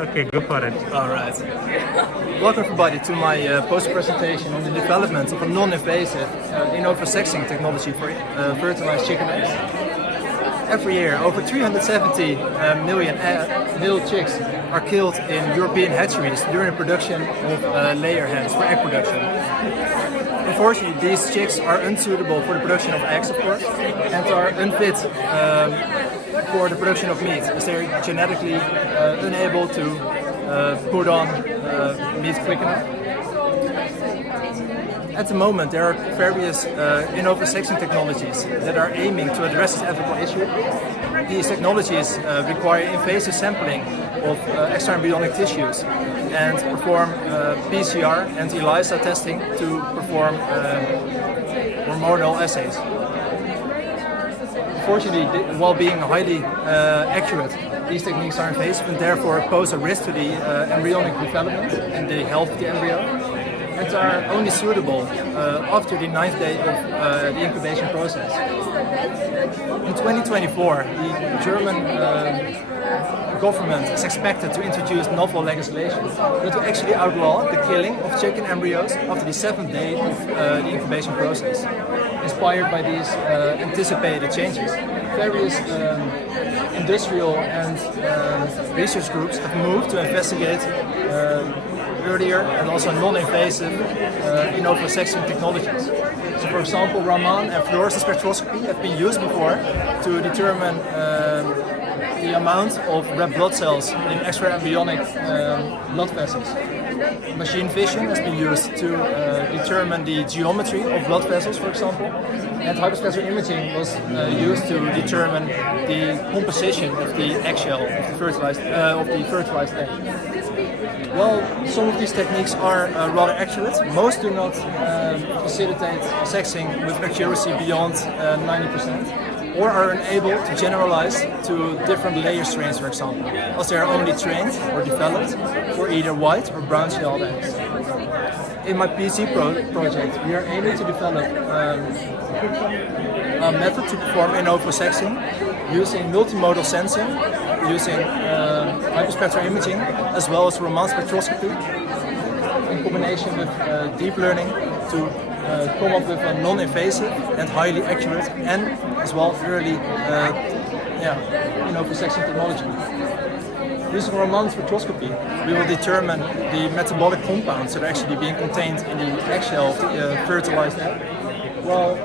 Okay, go for it. Alright. Welcome everybody to my poster presentation on the development of a non-invasive in vitro sexing technology for fertilized chicken eggs. Every year, over 370 million male chicks are killed in European hatcheries during the production of layer hens for egg production. Unfortunately, these chicks are unsuitable for the production of eggs, of course, and are unfit for the production of meat, as they are genetically unable to put on meat quick enough. At the moment, there are various in vitro sexing technologies that are aiming to address this ethical issue. These technologies require invasive sampling of extra-embryonic tissues and perform PCR and ELISA testing to perform hormonal assays. Unfortunately, while being highly accurate, these techniques are invasive and therefore pose a risk to the embryonic development and the health of the embryo, and are only suitable after the 9th day of the incubation process. In 2024, the German government is expected to introduce novel legislation that will actually outlaw the killing of chicken embryos after the 7th day of the incubation process. Inspired by these anticipated changes, various industrial and research groups have moved to investigate earlier and also non-invasive in vitro sexing technologies. So, for example, Raman and fluorescence spectroscopy have been used before to determine the amount of red blood cells in extra-embryonic blood vessels. Machine vision has been used to determine the geometry of blood vessels, for example, and hyperspectral imaging was used to determine the composition of the eggshell of the fertilized egg. While some of these techniques are rather accurate, most do not facilitate sexing with accuracy beyond 90%, or are unable to generalize to different layer strains, for example, as they are only trained or developed for either white or brown shelled eggs. In my PhD project, we are aiming to develop a method to perform in vitro sexing using multimodal sensing, using hyperspectral imaging, as well as Raman spectroscopy, in combination with deep learning to come up with a non-invasive and highly accurate and as well early in vitro sexing technology. Using Raman spectroscopy, we will determine the metabolic compounds that are actually being contained in the eggshell of the fertilized egg, while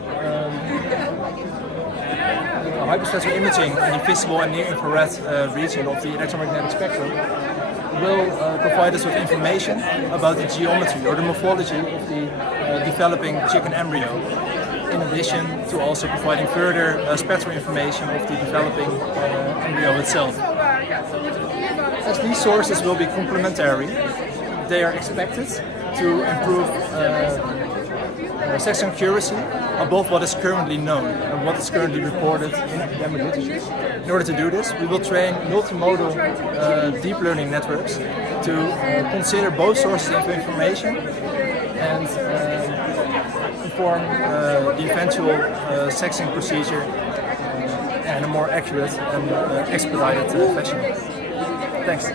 hyperspectral imaging in the visible and near-infrared region of the electromagnetic spectrum will provide us with information about the geometry or the morphology of the developing chicken embryo, in addition to also providing further spectral information of the developing embryo itself. As these sources will be complementary, they are expected to improve sex accuracy above what is currently known and what is currently reported in academic literature. In order to do this, we will train multimodal deep learning networks to consider both sources of information and inform the eventual sexing procedure in a more accurate and expedited fashion. Thanks.